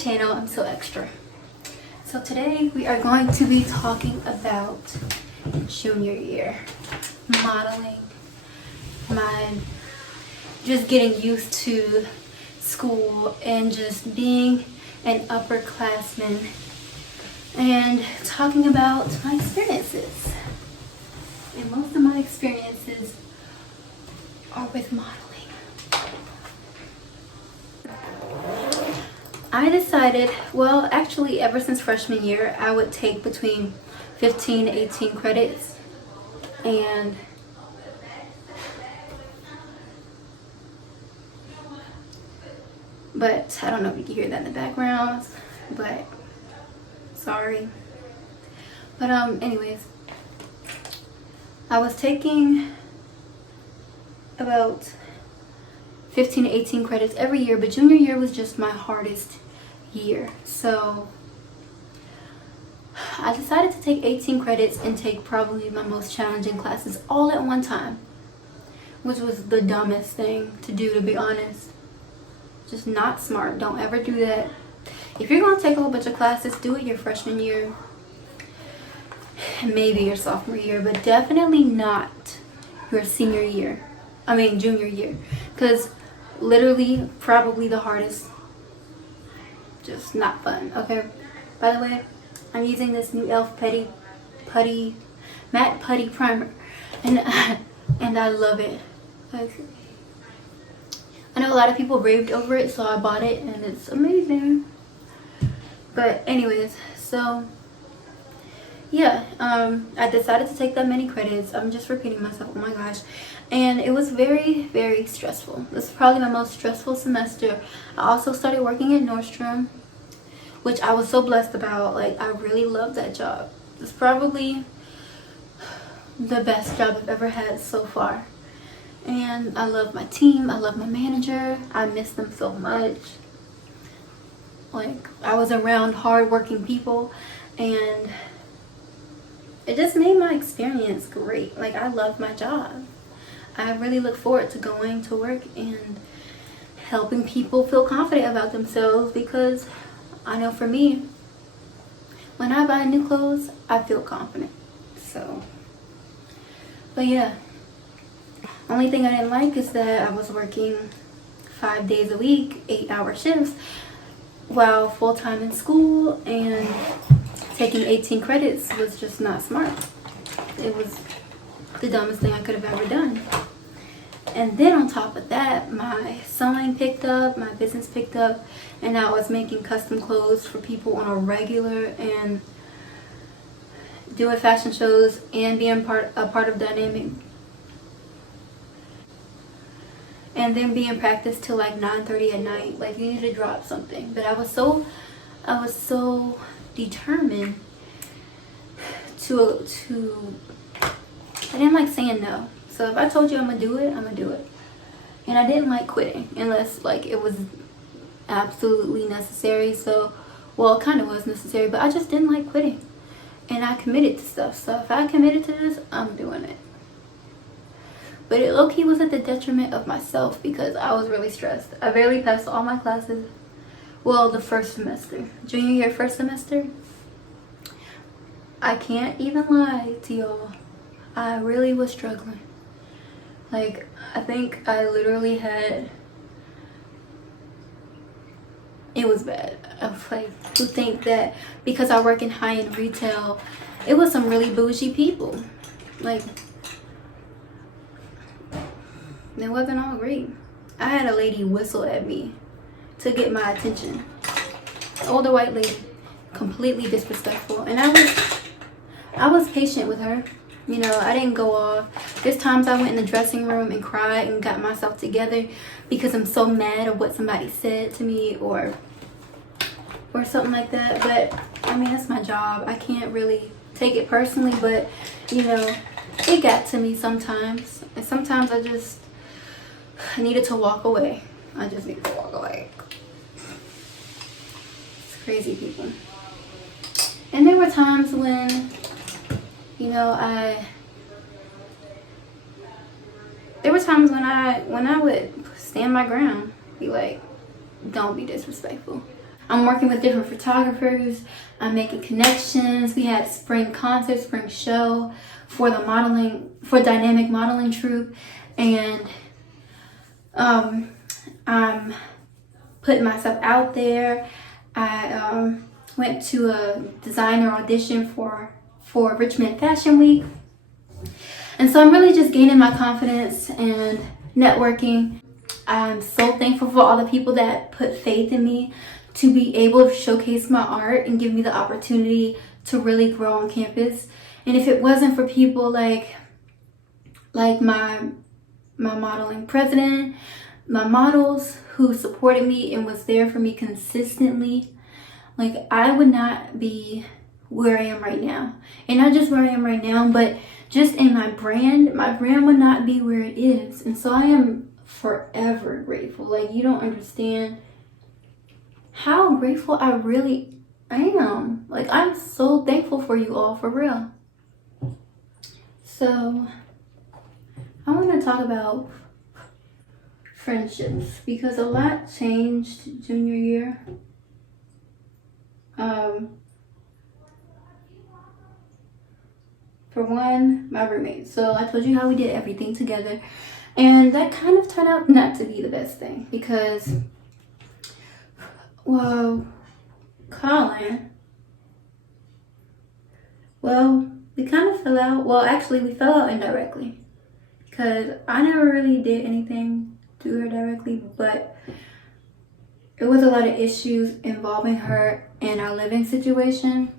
channel. I'm so extra. So today we are going to be talking about junior year, modeling, my just getting used to school and just being an upperclassman, and talking about my experiences. And most of my experiences are with modeling. I decided, well, actually ever since freshman year, I would take between 15 to 18 credits, and but I don't know if you can hear that in the background, but sorry. But anyways, I was taking about 15 to 18 credits every year, but junior year was just my hardest year. So I decided to take 18 credits and take probably my most challenging classes all at one time, which was the dumbest thing to do, to be honest. Just not smart. Don't ever do that. If you're going to take a whole bunch of classes, do it your freshman year, maybe your sophomore year, but definitely not your junior year, because literally probably the hardest, just not fun. Okay, by the way, I'm using this new e.l.f. matte putty primer, and I love it. Like, I know a lot of people raved over it, so I bought it and it's amazing. But anyways, so yeah, I decided to take that many credits. I'm just repeating myself, oh my gosh. And it was very, very stressful. This is probably my most stressful semester. I also started working at Nordstrom, which I was so blessed about. Like, I really love that job. It's probably the best job I've ever had so far. And I love my team. I love my manager. I miss them so much. Like, I was around hardworking people, and it just made my experience great. Like, I love my job. I really look forward to going to work and helping people feel confident about themselves, because I know for me, when I buy new clothes, I feel confident. So, but yeah. Only thing I didn't like is that I was working 5 days a week, 8-hour shifts, while full-time in school, and taking 18 credits was just not smart. It was the dumbest thing I could have ever done. And then on top of that, my sewing picked up, my business picked up, and I was making custom clothes for people on a regular, and doing fashion shows, and being a part of Dynamic, and then being practiced till like 9:30 at night. Like, you need to drop something. But I was so determined to I didn't like saying no. So if I told you I'm gonna do it, I'm gonna do it. And I didn't like quitting unless like it was absolutely necessary. So, well, it kind of was necessary, but I just didn't like quitting. And I committed to stuff. So if I committed to this, I'm doing it. But it low-key was at the detriment of myself, because I was really stressed. I barely passed all my classes. Well, the first semester. Junior year, first semester. I can't even lie to y'all. I really was struggling. Like, I think I literally had... It was bad. I was like, to think that because I work in high-end retail, it was some really bougie people. Like, it wasn't all great. I had a lady whistle at me to get my attention. An older white lady, completely disrespectful. And I was patient with her. You know, I didn't go off. There's times I went in the dressing room and cried and got myself together because I'm so mad at what somebody said to me or something like that. But I mean, that's my job. I can't really take it personally, but you know, it got to me sometimes. And sometimes I needed to walk away. I just needed to walk away. It's crazy people. And there were times when, you know, there were times when I would stand my ground, be like, don't be disrespectful. I'm working with different photographers. I'm making connections. We had spring concert, spring show for the modeling, for dynamic modeling troupe. And I'm putting myself out there. I went to a designer audition for Richmond Fashion Week. And so I'm really just gaining my confidence and networking. I'm so thankful for all the people that put faith in me to be able to showcase my art and give me the opportunity to really grow on campus. And if it wasn't for people like my modeling president, my models who supported me and was there for me consistently, like I would not be where I am right now. And not just where I am right now, but just in my brand would not be where it is. And so I am forever grateful. Like, you don't understand how grateful I really am. Like, I'm so thankful for you all, for real. So I want to talk about friendships because a lot changed junior year. For one, my roommate. So I told you how we did everything together, and that kind of turned out not to be the best thing because, well, Colin, well, we kind of fell out. Well, actually, we fell out indirectly because I never really did anything to her directly, but it was a lot of issues involving her and our living situation.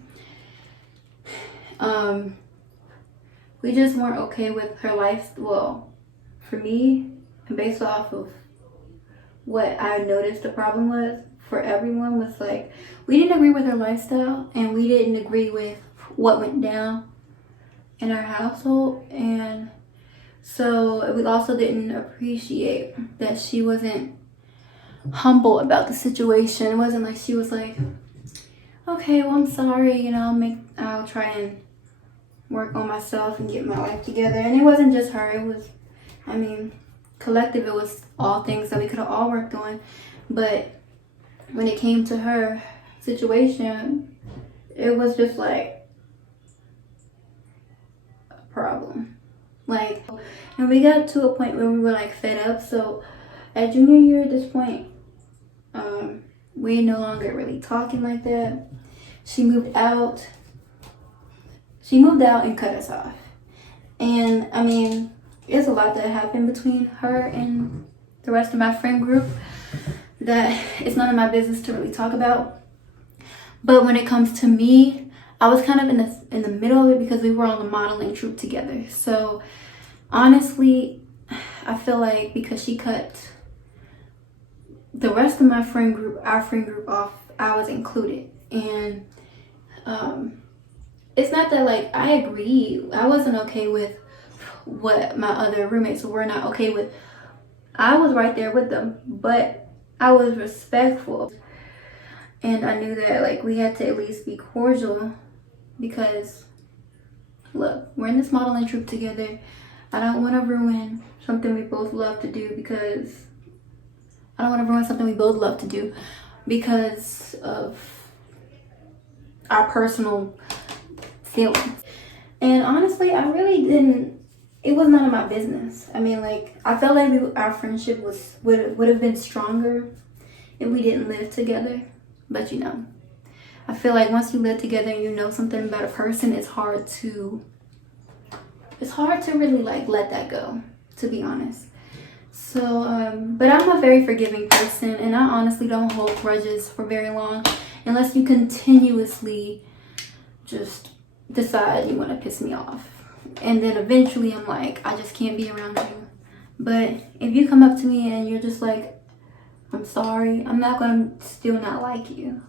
We just weren't okay with her life. Well, for me, and based off of what I noticed the problem was for everyone was like, we didn't agree with her lifestyle and we didn't agree with what went down in our household. And so we also didn't appreciate that she wasn't humble about the situation. It wasn't like she was like, okay, well, I'm sorry, I'll try and work on myself and get my life together. And it wasn't just her, it was, collective, it was all things that we could have all worked on. But when it came to her situation, it was just like a problem. Like, and we got to a point where we were like fed up. So at junior year, at this point, we're no longer really talking like that. She moved out and cut us off. And there's a lot that happened between her and the rest of my friend group that it's none of my business to really talk about. But when it comes to me, I was kind of in the middle of it because we were on the modeling troupe together. So honestly, I feel like because she cut the rest of my friend group, our friend group off, I was included. And it's not that like I agree. I wasn't okay with what my other roommates were not okay with. I was right there with them, but I was respectful. And I knew that like we had to at least be cordial because look, we're in this modeling troupe together. I don't want to ruin something we both love to do because of our personal feelings. And honestly, I really didn't, it was none of my business. I felt like our friendship would have been stronger if we didn't live together. But I feel like once you live together and you know something about a person, it's hard to really like let that go, to be honest. So, but I'm a very forgiving person, and I honestly don't hold grudges for very long unless you continuously just decide you want to piss me off. And then eventually I'm like, I just can't be around you. But if you come up to me and you're just like, I'm sorry, I'm not going to still not like you.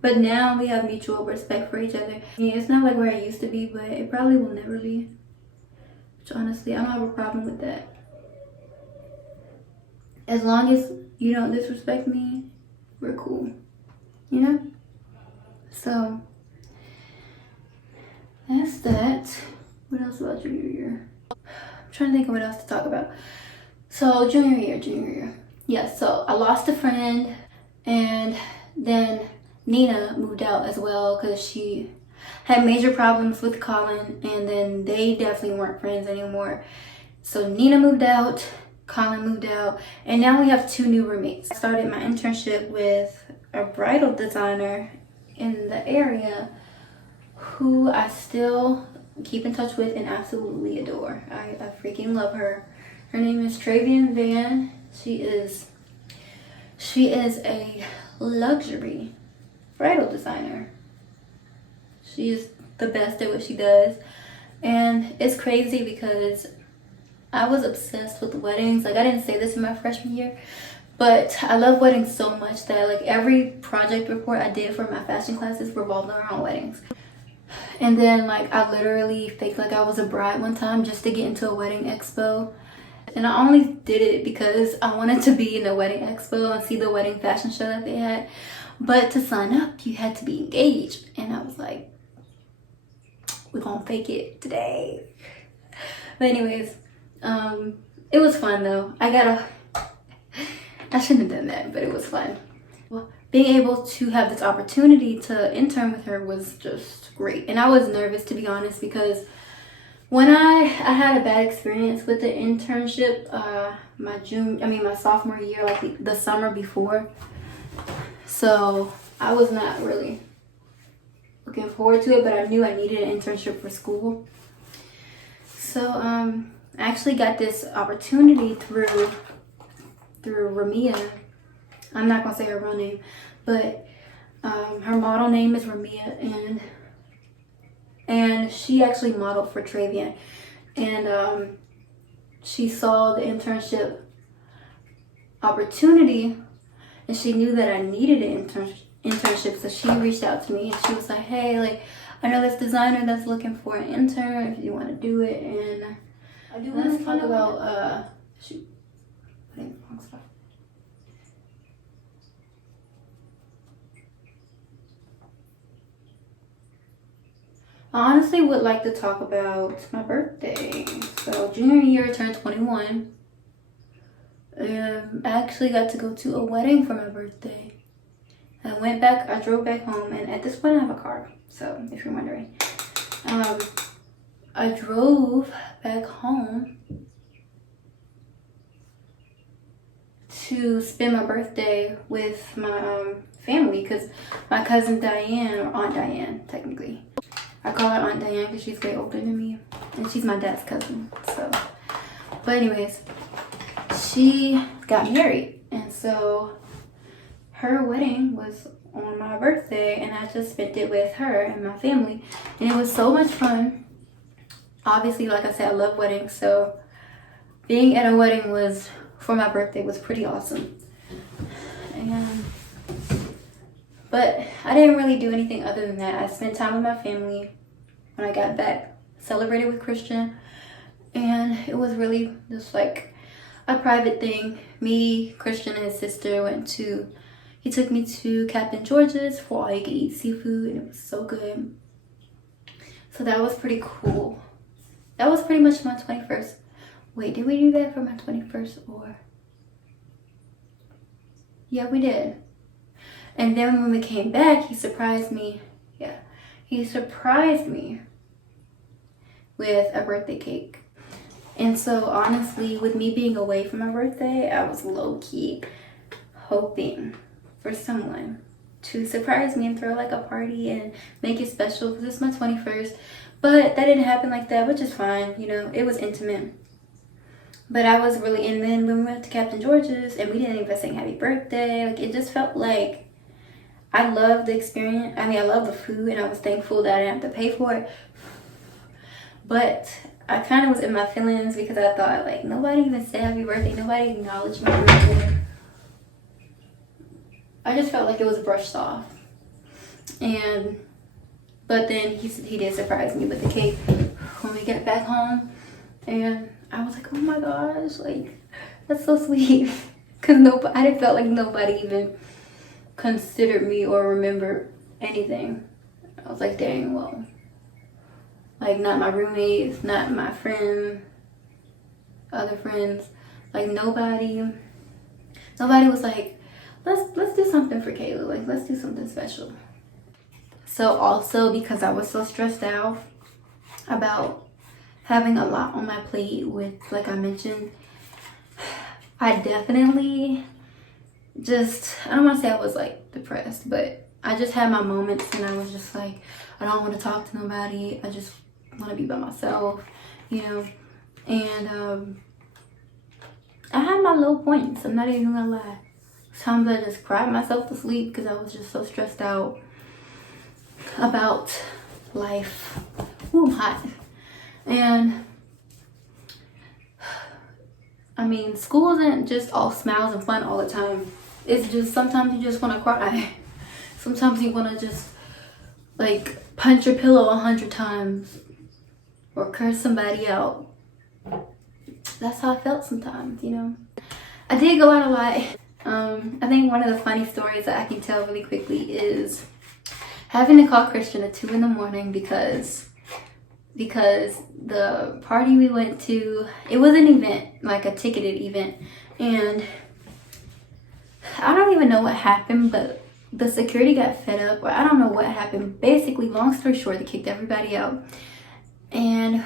But now we have mutual respect for each other. It's not like where I used to be, but it probably will never be. Which honestly, I don't have a problem with that. As long as you don't disrespect me, we're cool. So that's that. What else about junior year? I'm trying to think of what else to talk about. So junior year. Yeah, so I lost a friend and Then Nina moved out as well because she had major problems with Colin, and then they definitely weren't friends anymore. So Nina moved out, Colin moved out, and now we have 2 new roommates. I started my internship with a bridal designer in the area who I still keep in touch with and absolutely adore. I freaking love her. Her name is Travian Van. She is a luxury bridal designer. She is the best at what she does. And it's crazy because I was obsessed with weddings. Like, I didn't say this in my freshman year, but I love weddings so much that like every project report I did for my fashion classes revolved around weddings. And then like I literally faked like I was a bride one time just to get into a wedding expo. And I only did it because I wanted to be in the wedding expo and see the wedding fashion show that they had. But to sign up, you had to be engaged. And I was like, we're gonna fake it today. But anyways, it was fun though. I shouldn't have done that, but it was fun. Well, being able to have this opportunity to intern with her was just great. And I was nervous, to be honest, because when I had a bad experience with the internship my sophomore year, like the summer before. So I was not really looking forward to it, but I knew I needed an internship for school. So I actually got this opportunity through Ramia. I'm not gonna say her real name, but her model name is Ramia, and she actually modeled for Travian, and she saw the internship opportunity, and she knew that I needed an internship, so she reached out to me and she was like, hey, like, I know this designer that's looking for an intern if you want to do it. And I do want to talk about shoot, I think wrong stuff. I honestly would like to talk about my birthday. So junior year I turned 21. I actually got to go to a wedding for my birthday. I drove back home, and at this point I have a car, so if you're wondering. I drove back home to spend my birthday with my family, because my cousin Diane, or Aunt Diane technically, I call her Aunt Diane because she's way older than me, and she's my dad's cousin. So, but anyways, she got married, and so her wedding was on my birthday, and I just spent it with her and my family, and it was so much fun. Obviously, like I said, I love weddings, so being at a wedding for my birthday was pretty awesome. But I didn't really do anything other than that. I spent time with my family when I got back, celebrated with Christian, and it was really just like a private thing. Me, Christian, and his sister he took me to Captain George's for all you could eat seafood, and it was so good. So that was pretty cool. That was pretty much my 21st. Wait, did we do that for my 21st or? Yeah, we did. And then when we came back, he surprised me. Yeah, he surprised me with a birthday cake. And so honestly, with me being away from my birthday, I was low-key hoping for someone to surprise me and throw like a party and make it special because it's my 21st. But that didn't happen like that, which is fine. You know, it was intimate. But I was really, and then when we went to Captain George's and we didn't even sing happy birthday, like it just felt like I loved the experience. I mean, I love the food, and I was thankful that I didn't have to pay for it. But I kind of was in my feelings because I thought, like, nobody even said happy birthday. Nobody acknowledged my birthday. I just felt like it was brushed off. But then he did surprise me with the cake when we get back home. And I was like, oh my gosh, like, that's so sweet. Because I felt like nobody even considered me or remembered anything. I was like, dang, well, like, not my roommates, not my friend, other friends, like nobody was like, let's do something for Kayla. Like, let's do something special. So also, because I was so stressed out about having a lot on my plate with, like I mentioned, I definitely just, I don't want to say I was like depressed, but I just had my moments and I was just like, I don't want to talk to nobody. I just want to be by myself, you know. And I had my low points. I'm not even gonna lie. Sometimes I just cried myself to sleep because I was just so stressed out about life. Ooh, I'm hot. And I mean, school isn't just all smiles and fun all the time. It's just sometimes you just want to cry. Sometimes you want to just like punch your pillow 100 times or curse somebody out. That's how I felt sometimes, you know. I did go out a lot. I think one of the funny stories that I can tell really quickly is having to call Christian at 2 in the morning because the party we went to, it was an event, like a ticketed event, and I don't even know what happened, but the security got fed up, or I don't know what happened. Basically, long story short, they kicked everybody out, and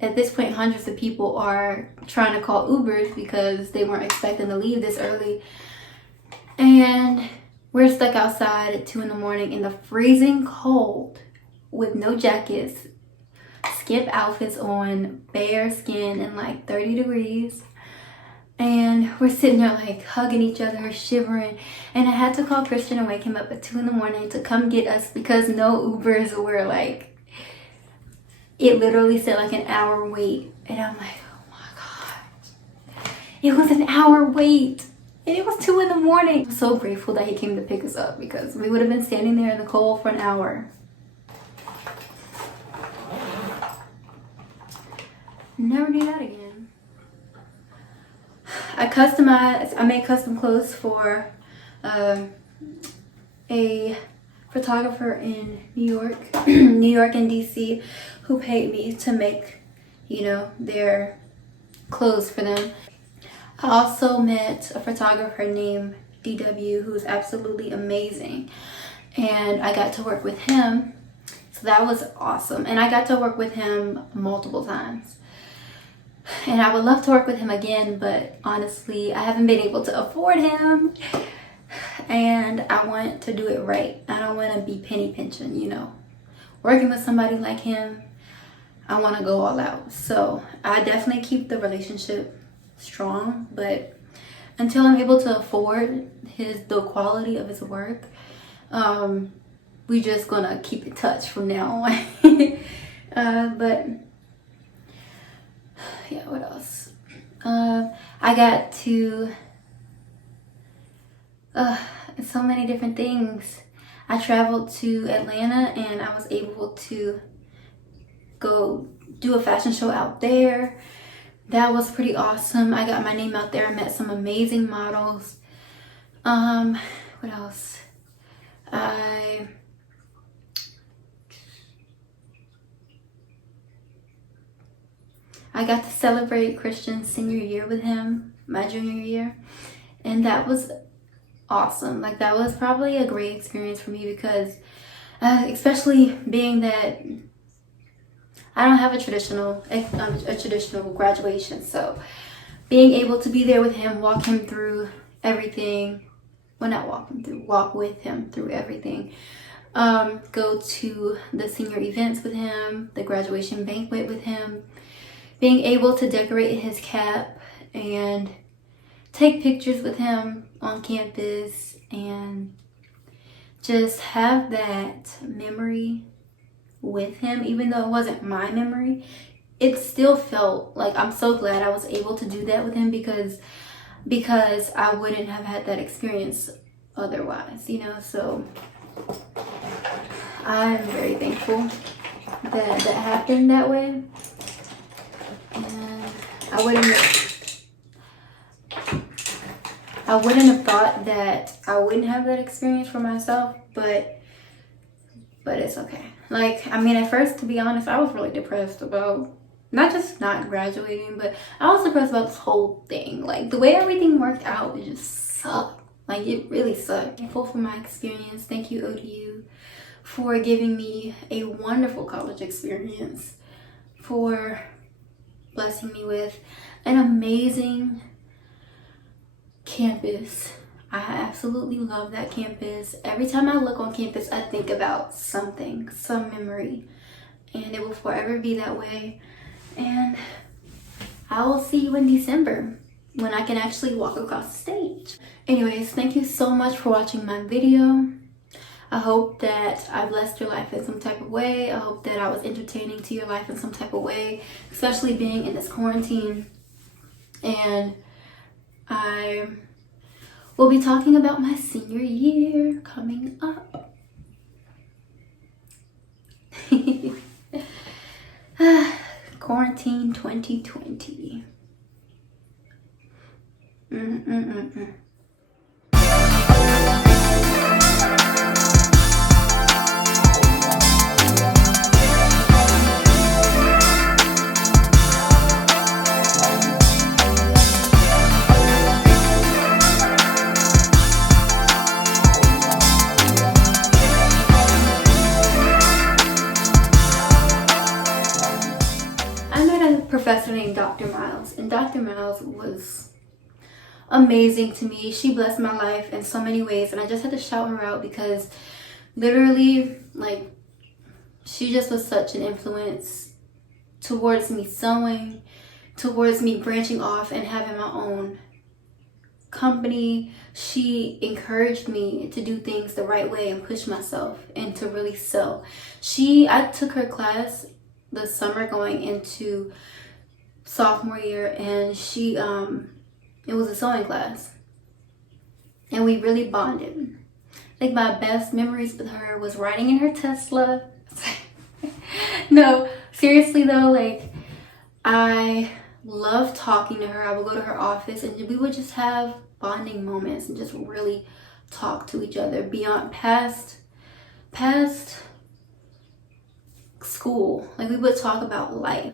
at this point, hundreds of people are trying to call Ubers because they weren't expecting to leave this early. And we're stuck outside at 2 in the morning in the freezing cold with no jackets, skip outfits on, bare skin, and like 30 degrees. And we're sitting there like hugging each other, shivering. And I had to call Christian and wake him up at 2 in the morning to come get us because no Ubers were like, it literally said like an hour wait. And I'm like, oh my God. It was an hour wait. And it was 2 in the morning. I'm so grateful that he came to pick us up because we would have been standing there in the cold for an hour. Never do that again. I made custom clothes for a photographer in New York, New York and DC, who paid me to make, you know, their clothes for them. I also met a photographer named DW who's absolutely amazing, and I got to work with him, so that was awesome. And I got to work with him multiple times, and I would love to work with him again, but honestly I haven't been able to afford him, and I want to do it right. I don't want to be penny pinching, you know. Working with somebody like him, I want to go all out. So I definitely keep the relationship strong, but until I'm able to afford the quality of his work, we just gonna keep in touch from now on. But yeah, what else? I got to so many different things. I traveled to Atlanta and I was able to go do a fashion show out there. That was pretty awesome. I got my name out there. I met some amazing models. What else? I got to celebrate Christian's senior year with him, my junior year, and that was awesome. Like, that was probably a great experience for me because especially being that I don't have a traditional graduation, so being able to be there with him, walk him through everything, well, not walk him through, walk with him through everything, go to the senior events with him, the graduation banquet with him, being able to decorate his cap and take pictures with him on campus and just have that memory with him. Even though it wasn't my memory, it still felt like, I'm so glad I was able to do that with him because I wouldn't have had that experience otherwise, you know. So I'm very thankful that that happened that way, and I wouldn't have thought that I wouldn't have that experience for myself, but it's okay. Like, I mean, at first, to be honest, I was really depressed about not just not graduating, but I was depressed about this whole thing. Like, the way everything worked out, it just sucked. Like, it really sucked. Thankful for my experience. Thank you, ODU, for giving me a wonderful college experience, for blessing me with an amazing campus. I absolutely love that campus. Every time I look on campus, I think about something, some memory, and it will forever be that way. And I will see you in December when I can actually walk across the stage. Anyways, thank you so much for watching my video. I hope that I blessed your life in some type of way. I hope that I was entertaining to your life in some type of way, especially being in this quarantine. And I will be talking about my senior year coming up. Quarantine 2020. I met a professor named Dr. Miles, and Dr. Miles was amazing to me. She blessed my life in so many ways, and I just had to shout her out because literally, like, she just was such an influence towards me sewing, towards me branching off and having my own company. She encouraged me to do things the right way and push myself and to really sew. I took her class the summer going into sophomore year, and it was a sewing class, and we really bonded. I think my best memories with her was riding in her Tesla. No, seriously though, like, I love talking to her. I would go to her office and we would just have bonding moments and just really talk to each other beyond past school. Like, we would talk about life.